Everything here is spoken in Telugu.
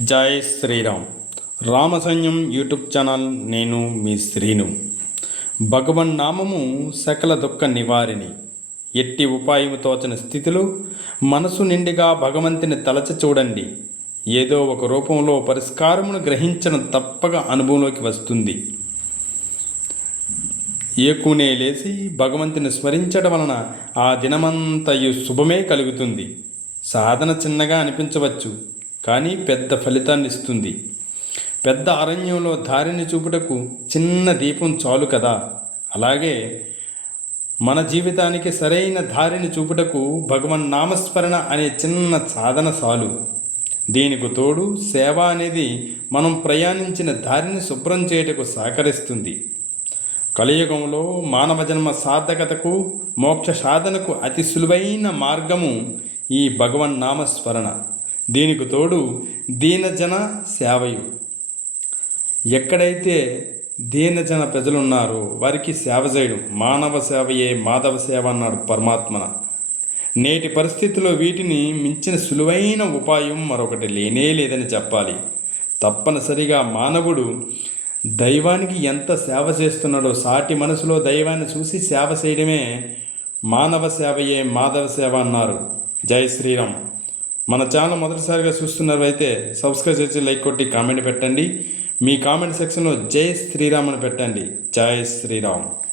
జై శ్రీరామ్. రామసైన్యం యూట్యూబ్ ఛానల్ నేను మీ శ్రీను. భగవన్ నామము సకల దుఃఖ నివారిణి. ఎట్టి ఉపాయము తోచని స్థితిలో మనసు నిండిగా భగవంతుని తలచి చూడండి. ఏదో ఒక రూపంలో పరిష్కారమును గ్రహించడం తప్పక అనుభవంలోకి వస్తుంది. ఏకునే లేచి భగవంతుని స్మరించడం వలన ఆ దినమంతయు శుభమే కలుగుతుంది. సాధన చిన్నగా అనిపించవచ్చు. కానీ పెద్ద ఫలితాన్ని ఇస్తుంది. పెద్ద అరణ్యంలో దారిని చూపుటకు చిన్న దీపం చాలు కదా? అలాగే మన జీవితానికి సరైన దారిని చూపుటకు భగవన్ నామస్మరణ అనే చిన్న సాధన చాలు. దీనికి తోడు సేవ అనేది మనం ప్రయాణించిన దారిని శుభ్రం చేయుటకు సహకరిస్తుంది. కలియుగంలో మానవ జన్మ సార్థకతకు మోక్ష సాధనకు అతి సులువైన మార్గము ఈ భగవన్ నామస్మరణ. దీనికి తోడు దీనజన సేవయు. ఎక్కడైతే దీనజన ప్రజలున్నారో వారికి సేవ చేయడం మానవ సేవయే మాధవ సేవ అన్నాడు పరమాత్మన. నేటి పరిస్థితిలో వీటిని మించిన సులువైన ఉపాయం మరొకటి లేనే లేదని చెప్పాలి. తప్పనిసరిగా మానవుడు దైవానికి ఎంత సేవ చేస్తున్నాడో సాటి మనసులో దైవాన్ని చూసి సేవ చేయడమే మానవ సేవయే మాధవ సేవ అన్నారు. జై శ్రీరామ్. మన ఛానల్ మొదటిసారిగా చూస్తున్నవైతే సబ్స్క్రైబ్ చేసి లైక్ కొట్టి కామెంట్ పెట్టండి. మీ కామెంట్ సెక్షన్లో జై శ్రీరామ్ అని పెట్టండి. జై శ్రీరామ్.